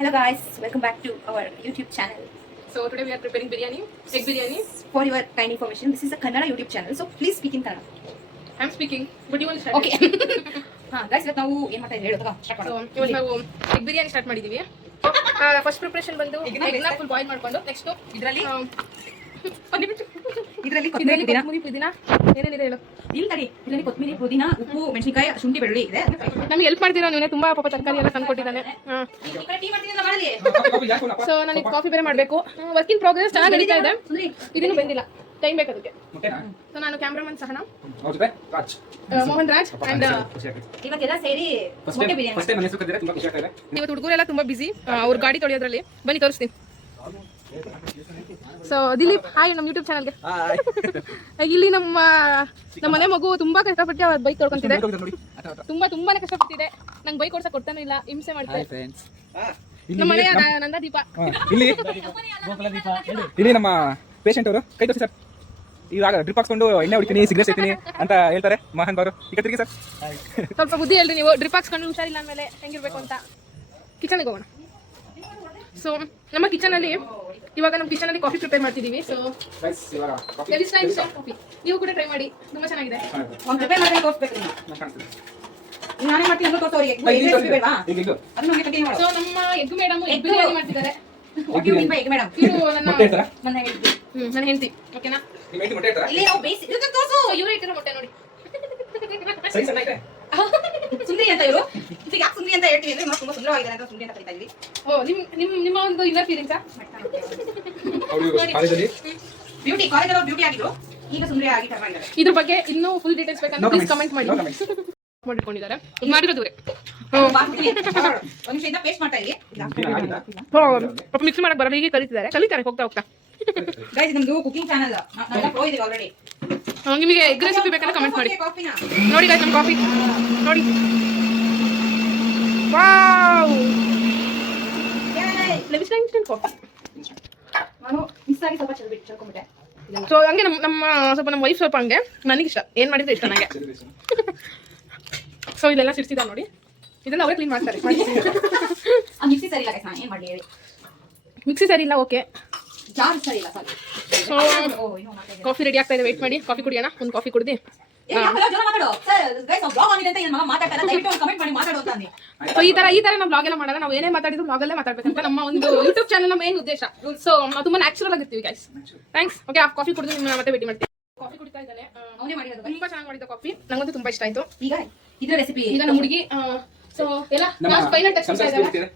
Hello guys, welcome back to our YouTube channel. So today we are preparing biryani, egg biryani. For your kind information, this is a Kannada YouTube channel, so please speak in Kannada. I'm speaking, but you want to start? Okay. Guys, ಇವತ್ತು ನಾವು ಏನು ಮಾಡ್ತಾ ಇದ್ದೀವಿ ಹೇಳೋದು start So ಮಾಡೋಣ. ಇವತ್ತು ನಾವು egg biryani start ಮಾಡಿದೀವಿ. ಫಸ್ಟ್ ಪ್ರಿಪರೇಷನ್ ಬಂದು ಎಗ್ನ ಫುಲ್ ಬಾಯ್ಲ್ ಮಾಡ್ಕೊಂಡು ನೆಕ್ಸ್ಟ್ ಇದರಲ್ಲಿ ಕೊತ್ತಂಬರಿ ಪುದೀನ ಏನೇನಿದೆ ಹೇಳು. ಇದರಲ್ಲಿ ಕೊತ್ತಂಬರಿ ಪುದೀನ ಉಪ್ಪು ಮೆಣಸಿನಕಾಯಿ ಶುಂಠಿ ಬೆಳ್ಳುಳ್ಳಿ ಇದೆ. ನಮ್ಗೆ ಹೆಲ್ಪ್ ಮಾಡ್ತೀರಾ ನೀವೇ, ತುಂಬಾ ಪಾಪ ತರಕಾರಿ ಎಲ್ಲ ತಂದ್ಕೊಟ್ಟಿದ್ದಾನೆ. ಸೊ ನಾನು ಕಾಫಿ ಬೇರೆ ಮಾಡಬೇಕು. ವರ್ಕ್ ಇನ್ ಪ್ರೋಗ್ರೆಸ್ ಚೆನ್ನಾಗಿ ನಡೀತಾ ಇದೆ, ಇದನ್ನು ಬಂದಿಲ್ಲ, ಟೈಮ್ ಬೇಕು ಅದಕ್ಕೆ. ಸೊ ನಾನು cameraman Sahana, Mohan Raj and ಇವತ್ತೆಲ್ಲ ಸೇರಿ ಮೊಟ್ಟೆ ಬಿರಿಯಾನಿ. ಇವತ್ತು ಹುಡುಗರೆಲ್ಲ ತುಂಬಾ ಬಿಸಿ, ಅವ್ರ ಗಾಡಿ ತೊಳೆಯೋದ್ರಲ್ಲಿ. ಬನ್ನಿ ತೋರಿಸ್ತೀನಿ. ಸೊ ದಿಲೀಪ್, ಹಾಯ್ ನಮ್ಮ ಯೂಟ್ಯೂಬ್ ಚಾನಲ್ಗೆ. ಇಲ್ಲಿ ನಮ್ಮ ಮನೆ ಮಗು ತುಂಬಾ ಕಷ್ಟಪಟ್ಟು ಅವ್ರ ಬೈಕ್ ತೊಳ್ಕೊಂತಿದೆ, ತುಂಬಾನೇ ಕಷ್ಟಪಟ್ಟಿದೆ. ನಂಗೆ ಬೈಕ್ ಓಡ್ಸಕ್ ಕೊಡ್ತಾನೂ ಇಲ್ಲ, ಹಿಂಸೆ ಮಾಡ್ತಾರೆ. ನಮ್ಮ ಮನೆಯ ನಂದ ದೀಪ ಇಲ್ಲಿ ನಮ್ಮ ಪೇಷಂಟ್ ಅವರು ಕೈ ತೋರಿಸಿ ಸರ್. ಇವಾಗ ಡ್ರಿಪ್ ಹಾಕ್ಸ್ಕೊಂಡು ಎಣ್ಣೆ ಹೊಡಿತೀನಿ, ಸಿಗರೇಟ್ ಸೇತೀನಿ ಅಂತ ಹೇಳ್ತಾರೆ ಮೋಹನ್ ಅವರು. ಈಗ ತಿರುಗಿ ಸರ್, ಸ್ವಲ್ಪ ಬುದ್ಧಿ ಹೇಳ್ರಿ ನೀವು. ಡ್ರಿಪ್ ಹಾಕ್ಸ್ಕೊಂಡು ಹುಷಾರಿಲ್ಲ ಅಂದಮೇಲೆ ಹೆಂಗಿರ್ಬೇಕು ಅಂತ. ಕಿಚನ್ಗೆ ಹೋಗೋಣ. ಸೊ ನಮ್ಮ ಕಿಚನಲ್ಲಿ ಇವಾಗ ನಮ್ಮ ಕಿಚನಲ್ಲಿ ಕಾಫಿ ಪ್ರಿಪೇರ್ ಮಾಡ್ತಿದ್ದೀವಿ. ಸೊ ಕಾಫಿ ನೀವು ಕೂಡ ಟ್ರೈ ಮಾಡಿ, ತುಂಬಾ ಚೆನ್ನಾಗಿದೆ. ಒಂದು ಪ್ರಿಪೇರ್ ಮಾಡಿ ತೋರಿಸ್ಬೇಕು ನೀವು. ನಾನೇ ಮಾಡ್ತೀನಿ ಅಂದ್ರೆ ತೋರಿಸು ಅವರಿಗೆ. ಬೇಡವಾ ಅದನ್ನ ನಮಗೆ ಕಂಟಿನ್ಯೂ ಮಾಡು. ಸೊ ನಮ್ಮ ಎಗ್ ಮೇಡಮ್ ಎಗ್ ಬಿರಿಯಾನಿ ಮಾಡ್ತಿದ್ದಾರೆ. What you mean by egg madam? ಇವರು ನನ್ನ ಹೆಂಡತಿ. ನನ್ನ ಹೆಂಡತಿ, ಓಕೆನಾ? ಇಲ್ಲಿ ನಾವು ಬೇಯಿಸಿ ಇದನ್ನ ತೋರಿಸು. ಇವರು ಇಟ್ಟಿರೋ ಮೊಟ್ಟೆ ನೋಡಿ. ಸುಂದರಿ ಅಂತ ಇವರು. ಇದಕ್ಕೆ ಯಾಕೆ ಸುಂದರಿ ಅಂತ ಹೇಳ್ತೀವಿ ಅಂದ್ರೆ ತುಂಬಾ ಸುಂದರವಾಗಿದ್ದಾರೆ ಅಂತ ಸುಂದರಿ ಅಂತ ಕರೀತಾ ಇದೀವಿ. ಓ ನಿಮ್ಮ ಒಂದು ಇನ್ನರ್ ಫೀಲಿಂಗ್ಸಾ? ಬ್ಯೂಟಿ ಕಾಲೇಜಲ್ಲಿ ಬ್ಯೂಟಿ ಆಗಿದ್ರು, ಈಗ ಸುಂದರಿ ಆಗಿ ಟರ್ನ್ ಆಗಿದ್ದಾರೆ. ಇದ್ರ ಬಗ್ಗೆ ಇನ್ನೂ ಫುಲ್ ಡೀಟೇಲ್ಸ್ ಬೇಕಂದ್ರೆ ಪ್ಲೀಸ್ ಕಮೆಂಟ್ ಮಾಡಿ. ಮಾಡಿಕೊಂಡಿದ್ದಾರೆ, ಮಾಡಿರೋದು ಇವರೇ. ಒಂದು ನಿಮಿಷ ಇಂದ ಪೇಸ್ಟ್ ಮಾಡ್ತಾ ಇದೀವಿ. ಪಾಪ ಮಿಕ್ಸ್ ಮಾಡಕ್ ಬರಲ್ಲ, ಹೀಗೆ ಕಲಿತಾರೆ ಹೋಗ್ತಾ ಹೋಗ್ತಾ. ಗೈಸ್ ನಮ್ದು ಕುಕಿಂಗ್ ಚಾನಲ್ ನಾವೆಲ್ಲ ಪ್ರೋ ಇದೀವಿ ಆಲ್ರೆಡಿ. ನಿಮಗೆ ಎಗ್ ರೆಸಿಪಿ ಬೇಕಂದ್ರೆ ಕಮೆಂಟ್ ಮಾಡಿ. ಕಾಫಿನಾ ನೋಡಿ ಗೈಸ್ ನಮ್ಮ ಕಾಫಿ ನೋಡಿ. Wow, Lewis instant coffee. ನಾನು ಮಿಸ್ ಆಗಿ ಸ್ವಲ್ಪ ಚಲ್ಕೊಂಡ್ಬಿಟ್ಟೆ. ಸೊ ಹಂಗೆ ನಮ್ಮ ವೈಫ್ ಸ್ವಲ್ಪ ಹಂಗೆ, ನನಗಿಷ್ಟ ಏನ್ ಮಾಡಿದ್ರೆ ಇಷ್ಟ ನನಗೆ. ಸೊ ಇಲ್ಲೆಲ್ಲ ಸಿಡ್ಸಿದ ನೋಡಿ, ಇದೆಲ್ಲ ಅವರೇ ಕ್ಲೀನ್ ಮಾಡ್ತಾರೆ. ಆ ಮಿಕ್ಸಿ ಸರಿ ಇಲ್ಲ ಗೈಸ್, ನಾನು ಏನು ಮಾಡಲಿ ಹೇಳಿ. ಮಿಕ್ಸಿ ಸರಿ ಇಲ್ಲ, ಓಕೆ. ಜಾರ್ ಸರಿ ಇಲ್ಲ ಸಾರಿ. ಸೊ ಕಾಫಿ ರೆಡಿ ಆಗ್ತಾ ಇದೆ, ವೆಯ್ಟ್ ಮಾಡಿ. ಕಾಫಿ ಕುಡಿಯೋಣ, ಒಂದು ಕಾಫಿ ಕುಡ್ದು. ಸೊ ಈ ತರ ನಾವು ಬ್ಲಾಗ್ ಎಲ್ಲ ಮಾಡಲ್ಲ, ನಾವು ಏನೇ ಮಾತಾಡಿದ್ರು ಬ್ಲಾಗಲ್ಲೇ ಮಾತಾಡ್ಬೇಕಂತ ನಮ್ಮ ಒಂದು ಯೂಟ್ಯೂಬ್ ಚಾನಲ್ ಮೇನ್ ಉದ್ದೇಶ. ಸೊ ನಾವು ತುಂಬಾ ನ್ಯಾಚುರಲ್ ಆಗಿರ್ತೀವಿ ಗೈಸ್. ಥ್ಯಾಂಕ್ಸ್. ಓಕೆ, ಆ ಕಾಫಿ ಕುಡಿದು ನಿಮ್ಮನ್ನ ಮತ್ತೆ ಭೇಟಿ ಮಾಡ್ತೀವಿ. ಕಾಫಿ ಕುಡಿತಾ ಇದ್ದಾನೆ, ಅವನೇ ಮಾಡಿರೋದು, ತುಂಬಾ ಚೆನ್ನಾಗಿ ಮಾಡಿದ ಕಾಫಿ, ನಂಗಂತೂ ತುಂಬಾ ಇಷ್ಟ ಆಯ್ತು. ಈಗ ಇದ್ರ ರೆಸಿಪಿ ಈಗ ನಮ್ಮ ಹುಡುಗಿ ಸೊ ಎಲ್ಲ ಫೈನಲ್ ಟಚ್ ಮಾಡ್ತಾ ಇದ್ದಾರೆ.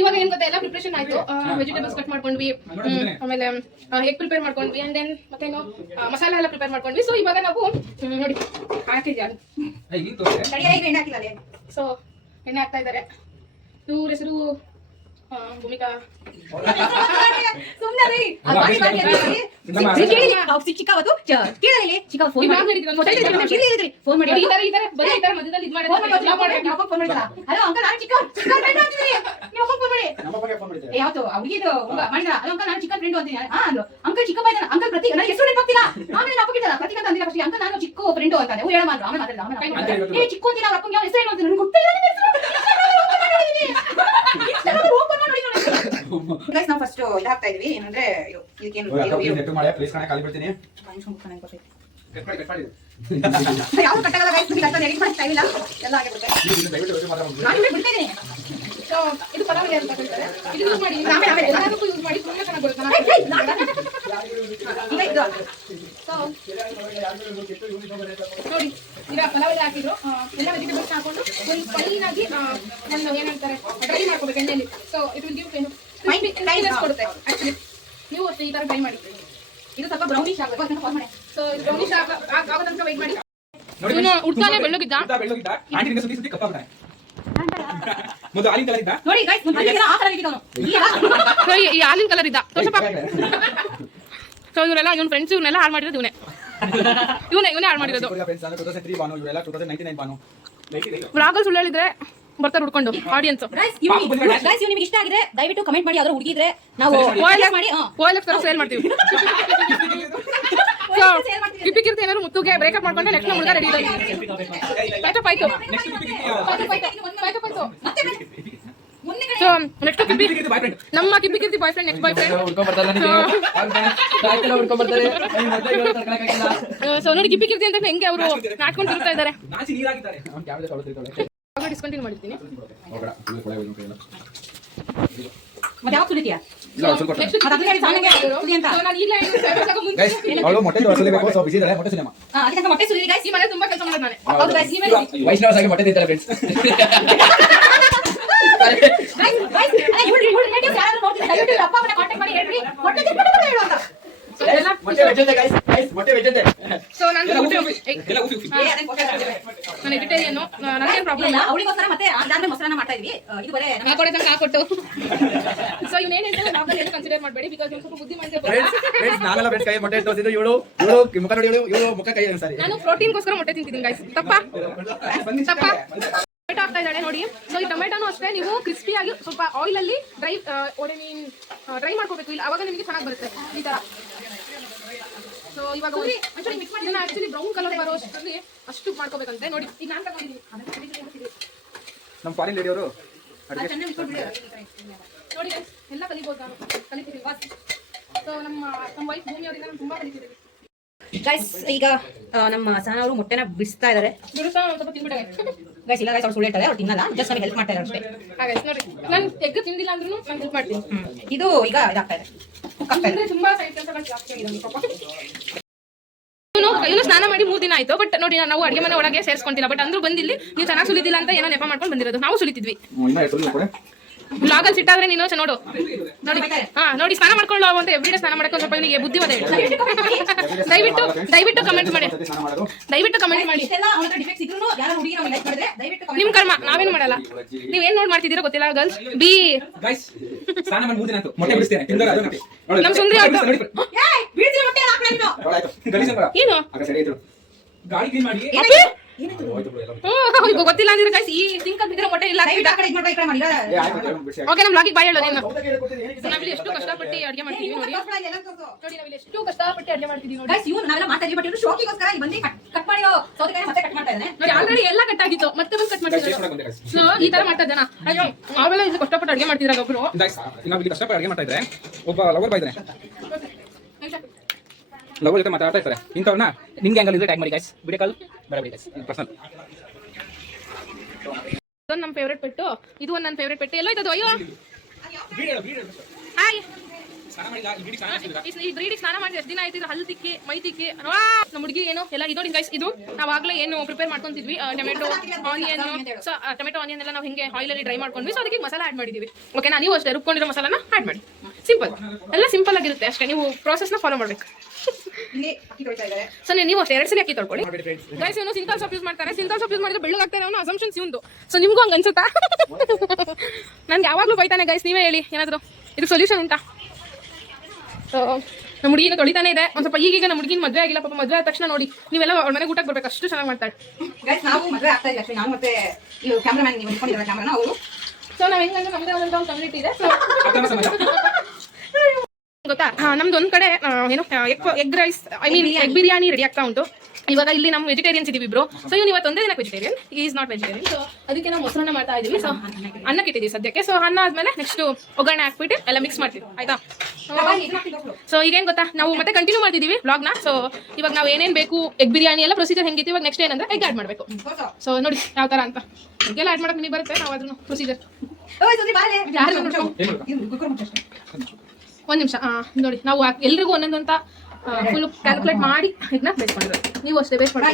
ಇವಾಗ ಏನ್ ಗೊತ್ತಾ, ಎಲ್ಲ ಪ್ರಿಪರೇಷನ್ ಆಯ್ತು. ವೆಜಿಟೇಬಲ್ಸ್ ಕಟ್ ಮಾಡ್ಕೊಂಡ್ವಿ, ಆಮೇಲೆ ಎಗ್ ಪ್ರಿಪೇರ್ ಮಾಡ್ಕೊಂಡ್ವಿ, ಅಂಡ್ ದೆನ್ ಮತ್ತೇನು ಮಸಾಲ ಎಲ್ಲ ಪ್ರಿಪೇರ್ ಮಾಡ್ಕೊಂಡ್ವಿ. ಸೊ ಇವಾಗ ನಾವು ನೋಡಿ ಹಾಕಿದ್ವಿ. ಸೊ ಎಣ್ಣೆ ಹಾಕ್ತಾ ಇದ್ದಾರೆ. ಇವ್ರ ಹೆಸರು ಭೂಮಿಕಾ. ನಾವು ಫಸ್ಟ್ ಇದು ಹಾಕ್ತಾ ಇದೀವಿ. ಏನಂದ್ರೆ ಇದಕ್ಕೇನು ಯಾವ ಕಟ್ಟಾಗಲ್ಲ ಗೈಸ್, ಎಡಿಟ್ ಮಾಡ್ತಾ ಇಲ್ಲ, ಎಲ್ಲ ಆಗಿಬಿಡುತ್ತೆ. ನಾನು ಬಿಡ್ತಿದ್ದೀನಿ. ಸೊ ಇದು ಪಲಾವಿಗೆ ಅಂತ ಹೇಳ್ತಾರೆ. ಇದು ಯೂಸ್ ಮಾಡಿ, ಎಲ್ಲದಕ್ಕೂ ಯೂಸ್ ಮಾಡಿ, ತುಂಬಾ ಚೆನ್ನಾಗಿ ಬರುತ್ತೆ. ಸೊ ನೋಡಿ, ಈಗ ಪಲಾವ್ ಎಲ್ಲ ಹಾಕಿದ್ರು, ಎಲ್ಲ ವೆಜಿಟೇಬಲ್ಸ್ ಹಾಕೊಂಡು ಒಂದು ಫೈನ್ ಆಗಿ ಒಂದು ಏನಂತಾರೆ ಡ್ರೈ ಮಾಡ್ಕೋಬೇಕು ಎಣ್ಣೆಯಲ್ಲಿ. So it will give time ಕೊಡುತ್ತೆ. ಆಕ್ಚುಲಿ ನೀವು ಅಷ್ಟೇ ಈ ತರ ಟ್ರೈ ಮಾಡಿ. ಇದು ಸ್ವಲ್ಪ ಬ್ರೌನಿಶ್ ಆಗಬೇಕು ಅಂತ ಫಾರ್ಮ್ ಮಾಡಿ. ಸೊ ಬ್ರೌನಿಶ್ ಆಗೋ ತನಕ ವೆಯ್ಟ್ ಮಾಡಿ. ಇವನು ಉಡ್ತಾನೆ ಬೆಳ್ಳಗಿದ್ದ ನೋಡಿ ಗೈಸ್, ಆ ಕಲರ್ ಇದ್ದವನು ಈ ಹಾಲಿನ ಕಲರ್ ಇದ್ದ ಸ್ವಲ್ಪ. ಸೊ ಇವರೆಲ್ಲ ಇವನ್ ಫ್ರೆಂಡ್ಸ್ ಇವನ್ನೆಲ್ಲ ಹಾಳು ಮಾಡಿರೋದು ಇವನೇ ಹಾಳು ಮಾಡಿರೋದು. ವ್ಲಾಗಲ್ಲಿ ಸುಳ್ಳು ಹೇಳಿದ್ರೆ ಬರ್ತಾರೆ ಹುಡ್ಕೊಂಡು ಆಡಿಯನ್ಸ್. ನಿಮಗೆ ಇಷ್ಟ ಆಗಿದೆ ದಯವಿಟ್ಟು ಕಮೆಂಟ್ ಮಾಡಿ. ಅದ್ರ ಹುಡುಗಿದ್ರೆ ನಾವು OLX ತರ ಸೇಲ್ ಮಾಡ್ತೀವಿ. ಸೊ ಕಿರ್ತಿ ಏನಾದ್ರು ಮುತ್ತುಗೆ ಬ್ರೇಕಪ್ ಮಾಡ್ಕೊಂಡ್ರೆ ನೆಕ್ಸ್ಟ್ ಹುಡುಗ ರೆಡಿ ಇದೆ. ಆಯ್ತು ಮುಂದೆ ನೆಕ್ಸ್ಟ್ ಕಿಪ್ಪಿ ಬಾಯ್ ಫ್ರೆಂಡ್ ನಮ್ಮ ಕಿಪ್ಪಿ ಕೀರ್ತಿ boy friend next boy friend so ನೋಡಿ ಕಿಪ್ಪಿ ಕೀರ್ತಿ ಅಂತ ಹೆಂಗೆ ಅವರು ನಾಟ್ಕೊಂಡು ತಿರುಗ್ತಾ ಇದ್ದಾರೆ. ನಾಚಿ ನೀರಾಗಿದ್ದಾರೆ. ಡಿಸ್ಕಂಟಿನ್ಯೂ ಮಾಡಿರ್ತೀನಿ. ಮತ್ತೆ ಯಾವಾಗ ಸುಲಿತೀಯಾ? ನೆಕ್ಸ್ಟ್ ನಾನು ಈಗಲೇ ಅವಳು ಮೊಟ್ಟೆ ಸುಲಿಬೇಕು, ಸೊ ಬಿಸಿ ಇದ್ದಾರೆ, ಮೊಟ್ಟೆ ಸುಲಿಯಮ್ಮ. ಅಲ್ಲಿ ತನಕ ಮೊಟ್ಟೆ ಸುಲಿರಿ guys. ಈ ಮನೆ ತುಂಬಾ ಕೆಲಸ ಮಾಡೋದು ನಾನೇ. ಹೌದು guys, ಈ ಮೇಲೆ ವೈಷ್ಣವ ಆಗಿ ಮೊಟ್ಟೆ ತಿಂತಾರೆ ಫ್ರೆಂಡ್ಸ್. guys, ಅಲ್ಲ ಇವ್ರು relatives ಯಾರಾದ್ರೂ ನೋಡ್ತಿದ್ರೆ ದಯವಿಟ್ಟು ಅಪ್ಪ ಅಮ್ಮನ ಕಾಂಟ್ಯಾಕ್ಟ್ ಮಾಡಿ ಹೇಳ್ರಿ ಮೊಟ್ಟೆ ತಿನ್ಬಿಟ್ಟು ಹೇಳು ಅಂತ. ಸೊ ಎಲ್ಲ ಮೊಟ್ಟೆ ವೆಜ್ಜಂತೆ ಗೈಸ್, ಮೊಟ್ಟೆ ವೆಜ್ಜಂತೆ. ಸೊ ನಾನು ಎಲ್ಲ ಉಫಿ ಅದನ್ನ ಕೊಟ್ಟೆ ಬರ್ತೀವಿ. ನಾನು ವೆಜಿಟೇರಿಯನ್, ನನಗೇನು ಪ್ರಾಬ್ಲಮ್ ಇಲ್ಲ ಇಲ್ಲ. ಅವಳಿಗೋಸ್ಕರ ಮತ್ತೆ ಅದಾದ್ಮೇಲೆ ಮೊಸರನ್ನ ಮಾಡ್ತಾ ಇದ್ವಿ. ಇದು ಬರೇ ಹಾಕೊಡೋದಂಗೆ ಹಾಕೊಟ್ಟು. ಸೊ ಇವನೇನು ಹೇಳ್ತಾರೆ ನಾವೆಲ್ಲ ಏನು ಕನ್ಸಿಡರ್ ಮಾಡಬೇಡಿ, ಬಿಕಾಸ್ ಒಂದು ಸ್ವಲ್ಪ ಬುದ್ಧಿ ಮಾಡಿದ್ರೆ ಫ್ರೆಂಡ್ಸ್ ನಾವೆಲ್ಲ ಫ್ರೆಂಡ್ಸ್ ಕೈ ಮೊಟ್ಟೆ ತೋರಿಸಿದ್ರು, ಇವಳು ಮುಖ ನೋಡಿ, ಇವಳು ಮುಖ ಕೈ ಸಾರಿ. ನಾನು ಪ್ರೋಟೀನ್ಗೋಸ್ಕರ ಮೊಟ್ಟೆ ತಿಂತಿದ್ದೀನಿ ಗೈಸ್. ತಪ್ಪಾ ಟೊಮೆಟೊ ಆಗ್ತಾ ಇದ್ದಾಳೆ ನೋಡಿ. ಸೊ ಈ ಟೊಮೆಟೊನು ಅಷ್ಟೇ ನೀವು ಕ್ರಿಸ್ಪಿಯಾಗಿ ಸ್ವಲ್ಪ ಆಯಿಲ್ ಅಲ್ಲಿ ಡ್ರೈ ಮಾಡ್ಕೋಬೇಕು, ಇಲ್ಲ ಅವಾಗ ನಿಮಗೆ ಚೆನ್ನಾಗಿ ಬರುತ್ತೆ ಈ ತರ. ಸೊ ಇವಾಗ ಇದನ್ನ ಆಕ್ಚುಲಿ ಬ್ರೌನ್ ಕಲರ್ ಬರೋ ಅಷ್ಟರಲ್ಲಿ ಅಷ್ಟು ಮಾಡ್ಕೋಬೇಕಂತೆ ನೋಡಿ. ಈಗ ನಾನು ತಗೊಂಡಿದ್ದೀನಿ ನಮ್ಮ ಫಾರಿನ್ ಲೇಡಿ ಅವರು ನೋಡಿ guys, ಎಲ್ಲ ಕಲಿಬೋದು, ನಾನು ಕಲಿತಿದ್ದೀವಿ. ಸೊ ನಮ್ಮ ವೈಫ್ ಭೂಮಿ ಅವರಿಂದ ನಾನು ತುಂಬಾ ಕಲಿತಿದ್ದೀವಿ. ಗೈಸ್ ಈಗ ನಮ್ಮ ಸಹನ ಅವರು ಮೊಟ್ಟೆನ ಬಿಡಿಸ್ತಾ ಇದ್ದಾರೆ. ಬಿಡುತ್ತಾ ಒಂದು ಸ್ವಲ್ಪ ತಿನ್ಬಿಟ್ಟೆ ಗೈಸ್ ಇಲ್ಲ ಗೈಸ್ ಅವ್ರು ಸುಳ್ಳು ಹೇಳ್ತಾರೆ, ಅವ್ರು ತಿನ್ನಲ್ಲ, ಜಸ್ಟ್ ನಮಗೆ ಹೆಲ್ಪ್ ಮಾಡ್ತಾ ಇದ್ದಾರೆ ಅಷ್ಟೇ. ಹಾಗೆ ನೋಡಿ ನಾನು ಎಗ್ ತಿಂದಿಲ್ಲ ಅಂದ್ರೂ ನಾನು ಹೆಲ್ಪ್ ಮಾಡ್ತೀನಿ. ಇದು ಈಗ ಇದಾಗ್ತಾ ಇದೆ, ಕುಕ್ ಆಗ್ತಾ ಇದೆ. ಅಂದ್ರೆ ತುಂಬಾ ಸೈಡ್ ಕೆಲಸಗಳು ಜಾಸ್ತಿ ಆಗಿದೆ ಪಾಪ. ಇವನು ಸ್ನಾನ ಮಾಡಿ 3 ದಿನ ಆಯ್ತು, ಬಟ್ ನೋಡಿ ನಾವು ಅಡಿಗೆ ಮನೆ ಒಳಗೆ ಸೇರಿಸ್ಕೊಂತಿಲ್ಲ. ಬಟ್ ಅಂದ್ರೂ ಬಂದಿಲ್ಲಿ ನೀವು ಚೆನ್ನಾಗಿ ಸುಲಿದಿಲ್ಲ ಅಂತ ಏನೋ ನೆಪ ಮಾಡ್ಕೊಂಡು ಬಂದಿರೋದು. ನಾವು ಸುಲಿತಿದ್ವಿ. ಬ್ಲಾಗ್ ಅಲ್ಲಿ ಸಿಟ್ಟಾದ್ರೆ ನೀನು ನೋಡು ನೋಡಿ. ಹಾ ನೋಡಿ ಸ್ನಾನ ಮಾಡ್ಕೊಳ್ಳೋ ಅಂತ ಎವ್ರಿಡೇ ಸ್ನಾನ ಮಾಡಕ್ಕೆ ಸ್ವಲ್ಪ ನಿಮಗೆ ಬುದ್ಧಿ ಬರುತ್ತೆ. ದಯವಿಟ್ಟು ಕಮೆಂಟ್ ಮಾಡಿ, ದಯವಿಟ್ಟು ಕಮೆಂಟ್ ಮಾಡಿ. ಇಷ್ಟೆಲ್ಲ ಅವನ ಹತ್ರ ಡಿಫೆಕ್ಟ್ಸ್ ಇದ್ರೂ ಯಾರು ಹುಡುಗಿ ನಾವು ಲೈಕ್ ಮಾಡಿದ್ರೆ ದಯವಿಟ್ಟು comment ನಿಮ್ ಕರ್ಮ, ನಾವೇನು ಮಾಡಲ್ಲ. ನೀವೇನ್ ನೋಡ್ ಮಾಡ್ತಿದ್ದೀರೋ ಗೊತ್ತಿಲ್ಲ ಗರ್ಲ್ಸ್. ಗೈಸ್ ಸ್ನಾನ ಮಾಡಿ 3 ದಿನ ಆಯ್ತು, ಮೊಟ್ಟೆ ಬಿಡಿಸ್ತೇನೆ ತಿಂದೋರು ಅದು ನೋಡಿ. ನಮ್ ಸುಂದರಿ ಏಯ್ ಬೀಳ್ಸಿ ಮೊಟ್ಟೆ ಹಾಕ್ಲ ನೀನು. ಗಲೀಜ್ ಬೇಡ. ಏನು ಆಗ ಸರಿ ಆಯ್ತು. ಗಾಡಿ ಕ್ಲೀನ್ ಮಾಡಿ ಈಗ ಗೊತ್ತಿಲ್ಲ ಅಂದ್ರೆ ಗೈಸ್ ಈ ಸಿಂಕ್ ಬಿದ್ದಿರೋ ಮೊಟ್ಟೆ ಇಲ್ಲ. ದಯವಿಟ್ಟು ಆ ಕಡೆ ಇದು ಮಾಡ್ಬೇಡಿ, ಈ ಕಡೆ ಮಾಡಿ. ಓಕೆ ನಮ್ ಬ್ಲಾಗಿಗೆ ಬಾಯ್ ಹೇಳೋದು ನೀನು. ನಾವಿಲ್ಲಿ ಎಷ್ಟು ಕಷ್ಟಪಟ್ಟು ಅಡಿಗೆ ಮಾಡ್ತೀವಿ ನೋಡಿ. ನೋಡಿ ನಾವಿಲ್ಲಿ ಎಷ್ಟು ಕಷ್ಟಪಟ್ಟು ಅಡಿಗೆ ಮಾಡ್ತಿದೀವಿ ನೋಡಿ. ಗೈಸ್ ಇವ್ನು ನಾವೆಲ್ಲ ಮಾಡ್ತಾ ಇದೀವಿ, ಬಟ್ ಇವ್ರು ಶೋಕಿಗೋಸ್ಕರ ಇಲ್ಲಿ ಬಂದು ಕಟ್ ಮಾಡಿ ಸೌತೆಕಾಯಿ ಮತ್ತೆ ಕಟ್ ಮಾಡ್ತಾ ಇದ್ದಾನೆ. ನೋಡಿ ಆಲ್ರೆಡಿ ಎಲ್ಲ ಕಟ್ ಆಗಿತ್ತು, ಮತ್ತೆ ಬಂದು ಕಟ್ ಮಾಡ್ತಿದ್ದಾರೆ. ಸೊ ಈ ತರ ಮಾಡ್ತಾ ಇದ್ದಾನ. ಅಯ್ಯೋ ನಾವೆಲ್ಲ ಇಲ್ಲಿ ಕಷ್ಟಪಟ್ಟು ಅಡಿಗೆ ಮಾಡ್ತಿದ್ರಾಗ ಒಬ್ರು. ಗೈಸ್ ನಾವು ಇಲ್ಲಿ ಕಷ್ಟಪಟ್ಟು ಅಡಿಗೆ ಮಾಡ್ತಾ ಇದ್ರೆ ಒಬ್ಬ ಲವರ್ ಬಾಯ್ ಇದ್ದಾನೆ, ಲವರ್ ಜೊತೆ ಮಾತಾಡ್ತಾ ಇರ್ತಾರೆ. ಇಂಥವ್ರನ್ನ ನಿಮ್ಗೆ ಹಂಗಲ್ ಇದ್ರೆ ಟ್ಯಾಗ್ ಮಾಡಿ ಗೈಸ್, ವಿಡಿಯೋ ಕಾಲ್ ಬರಬೇಡಿ ಗೈಸ್, ಪರ್ಸನಲ್. ಇದೊಂದು ನಮ್ಮ ಫೇವ್ರೆಟ್ ಪೆಟ್ಟು, ಇದು ಒಂದು ನನ್ನ ಫೇವ್ರೆಟ್ ಪೆಟ್ಟು. ಎಲ್ಲೋ ಇದ್ದದು ಅಯ್ಯೋ ಹಾಯ್. ಈ ಬ್ರೀಡಿಗೆ ಸ್ನಾನ ಮಾಡಿ ಎಷ್ಟು ದಿನ ಆಯ್ತು, ಹಲ್ಲು ತಿಕ್ಕಿ ಮೈ ತಿಕ್ಕಿ ನಮ್ಮ ಹುಡುಗಿ ಏನೋ ಎಲ್ಲ ಇದು ನೋಡಿ ಗೈಸ್. ಇದು ನಾವಾಗಲೇ ಏನು ಪ್ರಿಪೇರ್ ಮಾಡ್ಕೊಂತಿದ್ವಿ, tomato onion. So tomato onion ಎಲ್ಲ ನಾವು ಹಿಂಗೆ ಆಯಿಲಲ್ಲಿ ಡ್ರೈ ಮಾಡ್ಕೊಂಡ್ವಿ. ಸೊ ಅದಕ್ಕೆ ಮಸಾಲ ಆ್ಯಡ್ ಮಾಡಿದೀವಿ. ಓಕೆನಾ, ನೀವು ಅಷ್ಟೇ ರುಬ್ಕೊಂಡಿರೋ ಮಸಾಲಾನ ಆ್ಯಡ್ ಮಾಡಿ. ಸಿಂಪಲ್, ಎಲ್ಲ ಸಿಂಪಲ್ ಆಗಿರುತ್ತೆ ಅಷ್ಟೇ. ನೀವು ಪ್ರಾಸೆಸ್ನ ಫಾಲೋ ಮಾಡಬೇಕು. ಸೊ ನೀವು ಅಷ್ಟೇ 2 ಸಲ ಅಕ್ಕಿ ತೊಳ್ಕೊಳ್ಳಿ ಗೈಸ್. ಇವನು ಸಿಂಥಾಲ್ ಸೋಪ್ ಯೂಸ್ ಮಾಡ್ತಾರೆ. ಸಿಂಥಾಲ್ ಸೋಪ್ ಯೂಸ್ ಮಾಡಿದ್ರೆ ಬೆಳ್ಳಗಾಗ್ತಾರೆ ಅವನು ಅಸಂಪ್ಷನ್ಸ್ ಇವಂದು. ಸೊ ನಿಮ್ಗೂ ಹಂಗೆ ಅನ್ಸುತ್ತಾ? ನನ್ಗೆ ಯಾವಾಗಲೂ ಬೈತಾನೆ ಗೈಸ್, ನೀವೇ ಹೇಳಿ ಏನಾದರೂ ಇದು ಸೊಲ್ಯೂಷನ್ ಉಂಟಾ? ಸೊ ನಮ್ಮ ಹುಡುಗಿನ ತೊಳಿತಾನೆ ಇದೆ ಒಂದು ಸ್ವಲ್ಪ. ಈಗೀಗ ನಮ್ಮ ಹುಡುಗಿನ ಮದುವೆ ಆಗಿಲ್ಲ ಪಾಪ. ಮದುವೆ ಆದ ತಕ್ಷಣ ನೋಡಿ ನೀವೆಲ್ಲ ಅವ್ರ ಮನೆಗೆ ಊಟಕ್ಕೆ ಬರ್ಬೇಕು, ಅಷ್ಟು ಚೆನ್ನಾಗಿ ಮಾಡ್ತಾಳೆ. ಗೈಸ್ ನಾವು ಮದುವೆ ಆಗ್ತಾ ಇಲ್ಲ ಅಷ್ಟೇ, ನಾನು ಮತ್ತೆ ಈ ಕ್ಯಾಮ್ರಾಮನ್ ನೀವು ಇಟ್ಕೊಂಡಿರೋ ಕ್ಯಾಮ್ರಾನ ಅವರು. ಸೊ ನಾವ್ ಹೆಂಗಂದ್ರೆ ನಮ್ಮದೇ ಆದಂಥ ಒಂದು ಕಮ್ಯುನಿಟಿ ಇದೆ. ಗೊತ್ತಾ, ನಮ್ದು ಒಂದ್ ಕಡೆ ಏನು egg rice egg biryani ready ಆಗ್ತಾ ಉಂಟು. ಇವಾಗ ಇಲ್ಲಿ ನಮ್ಮ ವೆಜಿಟೇರಿಯನ್ಸ್ ಇದೀವಿ ಇಬ್ರು. ಸೊ ಇವ್ನು ಇವತ್ತು ಒಂದೇ ದಿನ vegetarian, is not vegetarian. So ಅದಕ್ಕೆ ನಾವು ಮೊಸರನ್ನ ಮಾಡ್ತಾ ಇದೀವಿ. ಸೊ ಅನ್ನಕ್ಕೆ ಇಟ್ಟಿದ್ದೀವಿ ಸದ್ಯಕ್ಕೆ. ಸೊ ಅನ್ನ ಆದ್ಮೇಲೆ ನೆಕ್ಸ್ಟ್ ಒಗ್ಗರಣೆ ಹಾಕ್ಬಿಟ್ಟು ಎಲ್ಲ ಮಿಕ್ಸ್ ಮಾಡ್ತೀವಿ, ಆಯ್ತಾ? ಸೊ ಈಗೇನ್ ಗೊತ್ತಾ, ನಾವು ಮತ್ತೆ ಕಂಟಿನ್ಯೂ ಮಾಡ್ತಿದೀವಿ ಬ್ಲಾಗ್ನ. ಸೊ ಇವಾಗ ನಾವು ಏನೇನ್ ಬೇಕು, ಎಗ್ ಬಿರಿಯಾನಿ ಎಲ್ಲ ಪ್ರೊಸೀಜರ್ ಹೆಂಗಿತ್ತು. ಇವಾಗ ನೆಕ್ಸ್ಟ್ ಏನಂದ್ರೆ ಎಗ್ ಆಡ್ ಮಾಡಬೇಕು. ಸೊ ನೋಡಿ ಯಾವ ತರ ಅಂತ ಎಗ್ಗೆಲ್ಲ ಆಡ್ ಮಾಡಕ್ ನಿಮಗೆ ಬರುತ್ತೆ. ನಾವು ಅದ್ರ ಪ್ರೊಸೀಜರ್ ಒಂದ್ ನಿಮಿಷ ನೋಡಿ. ನಾವು ಎಲ್ರಿಗೂ ಒಂದೊಂದಂತ ಫುಲ್ ಕ್ಯಾಲ್ಕುಲೇಟ್ ಮಾಡಿ ಇದನ್ನ ಬೇಯಿಸ್ಕೊಂಡಿರೋದು. ನೀವು ಅಷ್ಟೇ ಬೇಯಿಸ್ ಮಾಡಿ.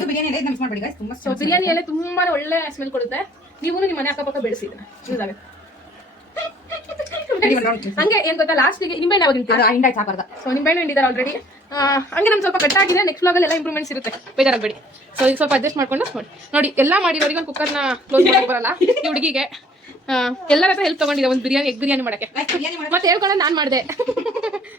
ಸೊ ಬಿರಿಯಾನಿ ಎಲೆ ತುಂಬಾ ಒಳ್ಳೆ ಸ್ಮೆಲ್ ಕೊಡುತ್ತೆ. ನೀವು ನಿಮ್ಮ ಮನೆ ಅಕ್ಕಪಕ್ಕ ಬೆಳೆಸಿ ಇದನ್ನ ಯೂಸ್ ಆಗುತ್ತೆ. ಹಂಗೆ ಏನ್ ಗೊತ್ತಾ, ಲಾಸ್ಟಿಗೆ ನಿಂಬೆಹಣ್ಣು ಯಾವಾಗ ತಿಂತೀರಾ? ಸೊ ನಿಂಬೆಹಣ್ಣು ಹಿಂಡಿದ್ದಾರೆ ಆಲ್ರೆಡಿ. ಹಂಗೆ ನಮ್ಗೆ ಸ್ವಲ್ಪ ಕಟ್ಟಾಗಿದೆ. ನೆಕ್ಸ್ಟ್ ವ್ಲಾಗಲ್ಲಿ ಎಲ್ಲ ಇಂಪ್ರೂವ್ಮೆಂಟ್ಸ್ ಇರುತ್ತೆ, ಬೇಜಾರಾಗಬೇಡಿ. ಸೊ ಈಗ ಸ್ವಲ್ಪ ಅಡ್ಜಸ್ಟ್ ಮಾಡ್ಕೊಂಡು ನೋಡಿ. ಎಲ್ಲ ಮಾಡಿರೋರಿಗೆ ಒಂದು ಕುಕ್ಕರ್ನ ಕ್ಲೋಸ್ ಮಾಡಕ್ಕೆ ಬರಲ್ಲ. ಈ ಹುಡುಗಿಗೆ ಎಲ್ಲರ ಹತ್ರ ಹೆಲ್ಪ್ ತಗೊಂಡಿದ್ದೆ ಒಂದು ಬಿರಿಯಾನಿ ಎಗ್ ಬಿರಿಯಾನಿ ಮಾಡಕ್ಕೆ. ಮತ್ತೆ ಹೇಳ್ಕೊಂಡು ನಾನು ಮಾಡಿದೆ.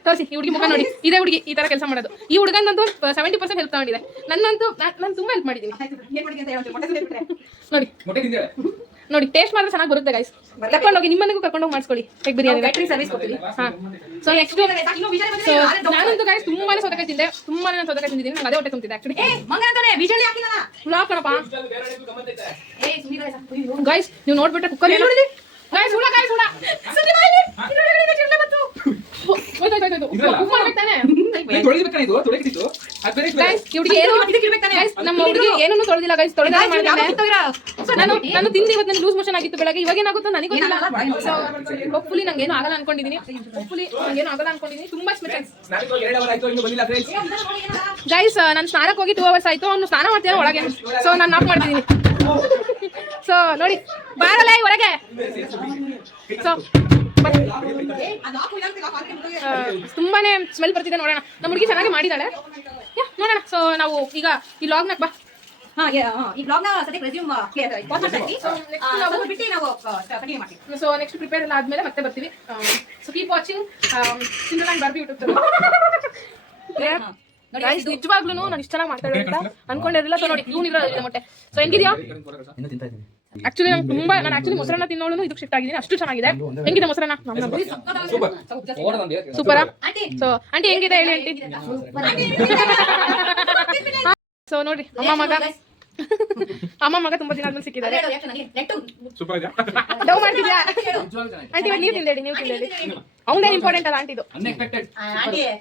ತೋರಿಸಿ ಈ ಹುಡುಗಿ ಮುಖ ನೋಡಿ. ಇದೇ ಹುಡುಗಿ ಈ ತರ ಕೆಲಸ ಮಾಡೋದು. ಈ ಹುಡುಗನಂತೂ 70% ಹೆಲ್ಪ್ ತಗೊಂಡಿದೆ. ನನ್ನಂತೂ ನಾನು ತುಂಬಾ ಹೆಲ್ಪ್ ಮಾಡಿದ್ದೀನಿ ನೋಡಿ. ನೋಡಿ ಟೇಸ್ಟ್ ಮಾಡಿದ್ರೆ ಚೆನ್ನಾಗಿ ಬರುತ್ತೆ ಗೈಸ್. ಕರ್ಕೊಂಡೋಗಿ ನಿಮ್ಮನೆಗೂ ಕರ್ಕೊಂಡೋಗಿ ಮಾಡಿಸ್ಕೊಳ್ಳಿ ಎಗ್ ಬಿರಿಯಾನಿ ಸರ್ವಿಸ್ ಕೊಡ್ತೀವಿ. ಸೊ ನೆಕ್ಸ್ಟ್ ನಾನಂತೂ ಗೈಸ್ ತುಂಬಾನೇ ಸೌತೆಕಾಯಿ ತಿಂದೆ. ತುಂಬಾನೇ ನಾನು ಸೌತೆಕಾಯಿ ತಿಂದಿದ್ದೀನಿ. ನಂಗೆ ಅದೇ ಹೊಟ್ಟೆ ತುಂಬಿದೆ ಆಕ್ಚುಲಿ. ಗೈಸ್ ನೀವು ನೋಡ್ಬಿಟ್ರೆ ಕುಕ್ಕರ್ ಗೈಸ್ ಹುಳ ಇದ್ರಲ್ಲ ಉಪ್ಪು ಮಾಡ್ಬೇಕು ತಾನೆ ತೊಳಿಬೇಕಣ್ಣ ಇದು ತೊಳೆಕಿತ್ತು ಅದು ಬೇರೆ ಇತ್ತು. ಗೈಸ್ ಇವ್ರಿಗೆ ಏನು Guys, ನಮ್ಮ ಹುಡುಗಿ ಏನನ್ನೂ ತೊಳೆದಿಲ್ಲ ಗೈಸ್ ತೊಳೆದೇ ಮಾಡಿದ್ದಾಳೆ ನಾನು ತಿಂದು ಇವತ್ತು ನನಗೆ ಲೂಸ್ ಮೋಷನ್ ಆಗಿತ್ತು ಬೆಳಗ್ಗೆ ಇವಾಗ ಏನಾಗುತ್ತೋ ನನಗೆ ಗೊತ್ತಿಲ್ಲ ಸೊ ಹೋಪ್ಫುಲಿ ನಂಗೆ ಏನು ಆಗಲ್ಲ ಅನ್ಕೊಂಡಿದ್ದೀನಿ ತುಂಬಾ ಸ್ಪೆಷಲ್ ಸ್ನಾನಕ್ಕೆ ಹೋಗಿ 2 ಅವರ್ ಆಯ್ತು ಇನ್ನೂ ಬಂದಿಲ್ಲ ಫ್ರೆಂಡ್ಸ್. ಗೈಸ್ ನಾನು ಸ್ನಾನಕ್ಕೆ ಹೋಗಿ 2 ಅವರ್ಸ್ ಆಯ್ತು ಅವ್ನು ಸ್ನಾನ ಮಾಡ್ತೀರ ಒಳಗೆ ಸೊ ನಾನು ಆಫ್ ಮಾಡ್ತಿದ್ದೀನಿ ಸೊ ನೋಡಿ ಬಾರಲ್ಲ ಈ ಹೊರಗೆ ಸೊ ತುಂಬಾನೇ ಸ್ಮೆಲ್ ಬರ್ತಿದೆ ನೋಡೋಣ ನಮ್ಮ ಹುಡುಗಿ ಚೆನ್ನಾಗಿ ಮಾಡಿದಾಳೆ ನೋಡೋಣ ಸೊ ನಾವು ಈಗ ಈ ಲಾಗ್ನಾಗ ಬಾ ಈ ಬ್ಲಾಗ್ ನ ಸದ್ಯಕ್ಕೆ ರೆಸ್ಯೂಮ್ ಬಿಟ್ಟು ನಾವು ಕಂಟಿನ್ಯೂ ಮಾಡ್ತೀವಿ. ಸೊ ನೆಕ್ಸ್ಟ್ ಪ್ರಿಪೇರ್ ಎಲ್ಲ ಆದ್ಮೇಲೆ ಮತ್ತೆ ಬರ್ತೀವಿ so keep watching Cinderella and Barbie YouTube guys ನಿಜವಾಗ್ಲೂ ನಾನು ಇಷ್ಟ ಚೆನ್ನಾಗಿ ಮಾತಾಡೋದು ಅಂತ ಅನ್ಕೊಂಡಿರಲಿಲ್ಲ ಸೊ ನೋಡಿ ಇವ್ನು ಇರೋ ಮೊಟ್ಟೆ ಸೊ ಹೆಂಗಿದ್ಯಾ ಇನ್ನು ತಿಂತಾ ಇದ್ದೀನಿ. ಆಕ್ಚುಲಿ ನಾನು ಆಕ್ಚುಲಿ ಮೊಸರನ್ನ ತಿನ್ನೋಳು ಇದಕ್ಕೆ ಶಿಫ್ಟ್ ಆಗಿದ್ದೀನಿ ಅಷ್ಟು ಚೆನ್ನಾಗಿದೆ ಹೆಂಗಿದೆ ಮೊಸರನ್ನ ಸೂಪರಾ ಸೊ ಆಂಟಿ ಹೆಂಗಿದೆ ಹೇಳಿ ಆಂಟಿ ಸೊ ನೋಡಿ ಅಮ್ಮ ಮಗ ತುಂಬಾ ದಿನ ಆದ್ಮೇಲೆ ಸಿಕ್ಕಿದ್ದಾರೆ ಸೂಪರ್ ಇದೆ. ಡವ್ ಮಾಡ್ತಿದ್ಯಾ ಆಂಟಿ ನೀವು ತಿಂದೇಳಿ ಅವನೇನು ಇಂಪಾರ್ಟೆಂಟ್ ಅಲ್ಲ ಆಂಟಿದು Unexpected.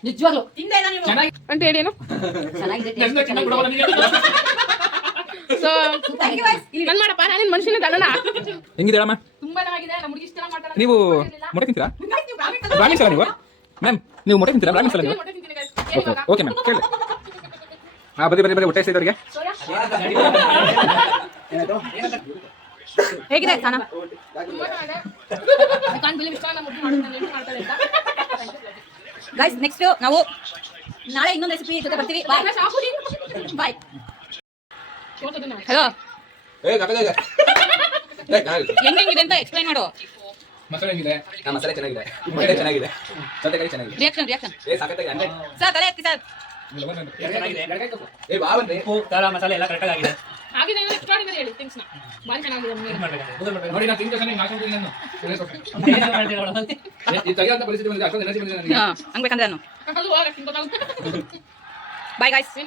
ನಿಜವಾಗ್ಲು ತಿಂದೆ ಇಲ್ಲ ನೀವು. ಅಂತ ಹೇಳಿ ಏನು ಚೆನ್ನಾಗಿದೆ ಸೊ ನನ್ ಮಾಡಪ್ಪ ನಾನೇನ್ ಮನುಷ್ಯನ ದನನ ಹೆಂಗಿದೆ ಅಮ್ಮ? ತುಂಬಾ ಚೆನ್ನಾಗಿದೆ ನಮ್ಮ ಹುಡುಗಿ ಇಷ್ಟ ಮಾಡ್ತಾರೆ ನೀವು ಮೊಟ್ಟೆ ತಿಂತೀರಾ? ಬ್ರಾಹ್ಮಿನ್ಸ್ ಅಲ್ಲ ನೀವು ಮ್ಯಾಮ್? ನೀವು ಮೊಟ್ಟೆ ತಿಂತೀರಾ? ಬ್ರಾಹ್ಮಿನ್ಸ್ ಅಲ್ಲ ನೀವು? ಓಕೆ ಮ್ಯಾಮ್ ಕೇಳಿ. ಬರೀ ಹೊಟ್ಟೆ ಸೇರಿದವರಿಗೆ ಹೇಗಿದೆ ಸ್ನಾನ? ಗೈಸ್ ನೆಕ್ಸ್ಟ್ ನಾವು ನಾಳೆ ಇನ್ನೊಂದು ರೆಸಿಪಿ ಜೊತೆ ಬರ್ತೀವಿ. ಬಾಯ್. ಹಲೋ ಹೆಂಗಿದೆ ಅಂತ ಎಕ್ಸ್ಪ್ಲೈನ್ ಮಾಡು. ಮಸಾಲೆ ಹೆಂಗಿದೆ? ಮಸಾಲೆ ಚೆನ್ನಾಗಿದೆ, ಮೊಟ್ಟೆ ಚೆನ್ನಾಗಿದೆ, ಸೌತೆಕಾಯಿ ಚೆನ್ನಾಗಿದೆ. ರಿಯಾಕ್ಷನ್ ಸಾಕತ್ತಾಗಿ 100. ಸರ್ ತಲೆ ಎತ್ತಿ ಸರ್. ಬಾ ಬನ್ನಿ. ಖಾರ ಮಸಾಲೆ ಎಲ್ಲ ಕರೆಕ್ಟ್ ಆಗಿದೆ. ಆಗಿದೆ ಏನು ಎಕ್ಸ್ಟ್ರಾರ್ಡಿನರಿ ಹೇಳಿ ಥಿಂಗ್ಸ್ ನ ಬಾರಿ ಚೆನ್ನಾಗಿದೆ ನೋಡಿ ನಾನು ತಿಂದ ತಕ್ಷಣ ನಾಲ್ಕು ನಾನು ಈ ತೆಗೆಯುವಂತ ಪರಿಸ್ಥಿತಿ ಬಂದಿದೆ. ಅಷ್ಟೊಂದು ಎನರ್ಜಿ ಬಂದಿದೆ ನನಗೆ. ಹಂಗ್ಬೇಕಂದ್ರೆ ನಾನು ಅದು ಹೋಗಕ್ಕೆ ಗೊತ್ತಾಗುತ್ತೆ ಬಾಯ್ ಗೈಸ್.